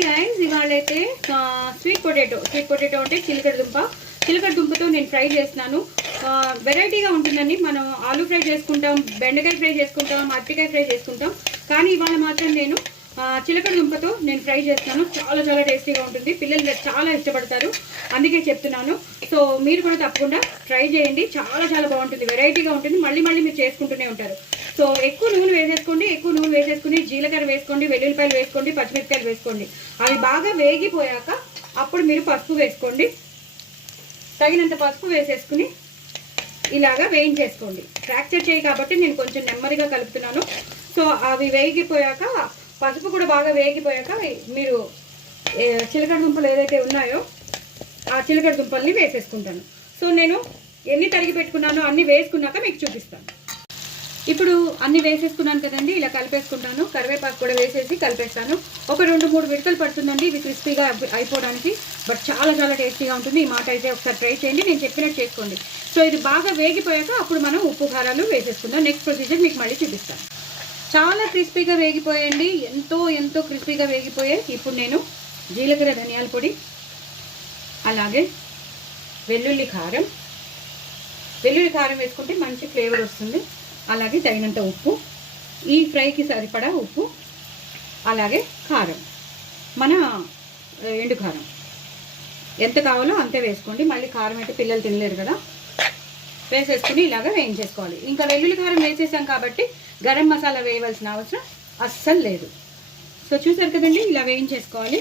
Hi guys, ఇవాళైతే sweet potato అంటే చిలకడ దుంపతో నేను ఫ్రై చేస్తున్నాను. వెరైటీగా ఉంటుందండి. మనం ఆలూ ఫ్రై చేసుకుంటాం, బెండకాయ ఫ్రై చేసుకుంటాం, అరటికాయ ఫ్రై చేసుకుంటాం. కానీ ఇవాళ మాత్రం నేను చిలకడ దుంపతో నేను ఫ్రై చేస్తున్నాను. చాలా చాలా టేస్టీగా ఉంటుంది. పిల్లలు చాలా ఇష్టపడతారు, అందుకే చెప్తున్నాను. సో మీరు కూడా తప్పకుండా ట్రై చేయండి. చాలా చాలా బాగుంటుంది, వెరైటీగా ఉంటుంది. మళ్ళీ మళ్ళీ మీరు చేసుకుంటూనే ఉంటారు. సో ఎక్కువ నూనె వేసేసుకుని జీలకర్ర వేసుకోండి, వెల్లుల్లిపాయలు వేసుకోండి, పచ్చిమిరపకాయలు వేసుకోండి. అవి బాగా వేగిపోయాక అప్పుడు మీరు పసుపు వేసుకోండి. తగినంత పసుపు వేసేసుకుని ఇలాగా వేయించేసుకోండి. ఫ్రాక్చర్ చేయి కాబట్టి నేను కొంచెం నెమ్మదిగా కలుపుతున్నాను. సో అవి వేగిపోయాక, పసుపు కూడా బాగా వేగిపోయాక మీరు చిలకడ దుంపలు ఏదైతే ఉన్నాయో ఆ చిలకడ దుంపల్ని వేసేసుకుంటాను. సో నేను ఎన్ని తరిగి పెట్టుకున్నానో అన్ని వేసుకున్నాక మీకు చూపిస్తాను. ఇప్పుడు అన్ని వేసేసుకున్నాను కదండి, ఇలా కలిపేసుకుంటాను. కరివేపాకు కూడా వేసేసి కలిపేస్తాను. ఒక 2-3 విడతలు పడుతుందండి ఇవి క్రిస్పీగా అయిపోవడానికి. బట్ చాలా చాలా టేస్టీగా ఉంటుంది. ఈ మాట అయితే ఒకసారి ట్రై చేయండి, నేను చెప్పినట్టు చేసుకోండి. సో ఇది బాగా వేగిపోయాక అప్పుడు మనం ఉప్పు కారాలు వేసేసుకుందాం. నెక్స్ట్ ప్రొసీజర్ మీకు మళ్ళీ చూపిస్తాను. చాలా క్రిస్పీగా వేగిపోయండి, ఎంతో క్రిస్పీగా వేగిపోయాయి. ఇప్పుడు నేను జీలకర్ర ధనియాల పొడి, అలాగే వెల్లుల్లి కారం వేసుకుంటే మంచి ఫ్లేవర్ వస్తుంది. అలాగే తగినంత ఉప్పు, ఈ ఫ్రైకి సరిపడా ఉప్పు, అలాగే కారం, మన ఎండు కారం ఎంత కావాలో అంతే వేసుకోండి. మళ్ళీ కారం అయితే పిల్లలు తినలేరు కదా. వేసేసుకుని ఇలాగా వేయించేసుకోవాలి. ఇంకా వెల్లుల్లి కారం వేసేసాం కాబట్టి గరం మసాలా వేయవలసిన అవసరం అస్సలు లేదు. సో చూసారు కదండి, ఇలా వేయించేసుకోవాలి.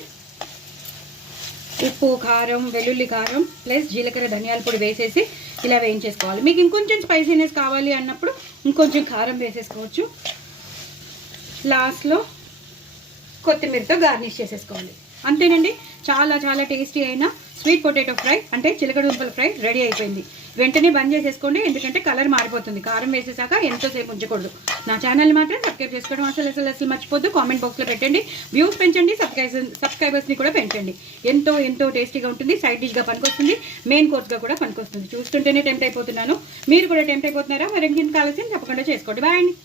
ఉప్పు, కారం, వెల్లుల్లి కారం ప్లస్ జీలకర్ర ధనియాల పొడి వేసేసి ఇలా వేయించేసుకోవాలి. మీకు ఇంకొంచెం స్పైసీనెస్ కావాలి అన్నప్పుడు ఇంకొంచెం కారం వేసేసుకోవచ్చు. లాస్ట్లో కొత్తిమీరతో గార్నిష్ చేసేసుకోవాలి. అంతేనండి, చాలా చాలా టేస్టీ అయిన స్వీట్ పొటాటో ఫ్రై అంటే చిలకడ దుంపల ఫ్రై రెడీ అయిపోయింది. వెంటనే బంద్ చేసేసుకోండి, ఎందుకంటే కలర్ మారిపోతుంది. కారం వేసేసాక ఎంతోసేపు ఉంచకూడదు. నా ఛానల్ మాత్రం సబ్స్క్రైబ్ చేసుకోవడం అసలు మర్చిపోద్దు. కామెంట్ బాక్స్లో పెట్టండి, వ్యూస్ పెంచండి, సబ్స్క్రైబర్స్ని కూడా పెంచండి. ఎంతో టేస్టీగా ఉంటుంది. సైడ్ డిష్గా పనికొస్తుంది, మెయిన్ కోర్స్గా కూడా పనికొస్తుంది. చూస్తుంటేనే టెంప్ట్ అయిపోతున్నాను. మీరు కూడా టెంప్ట్ అయిపోతున్నారా? మరి ఇంకెంత కావాల్సింది తప్పకుండా చేసుకోండి. బాయ్ అండి.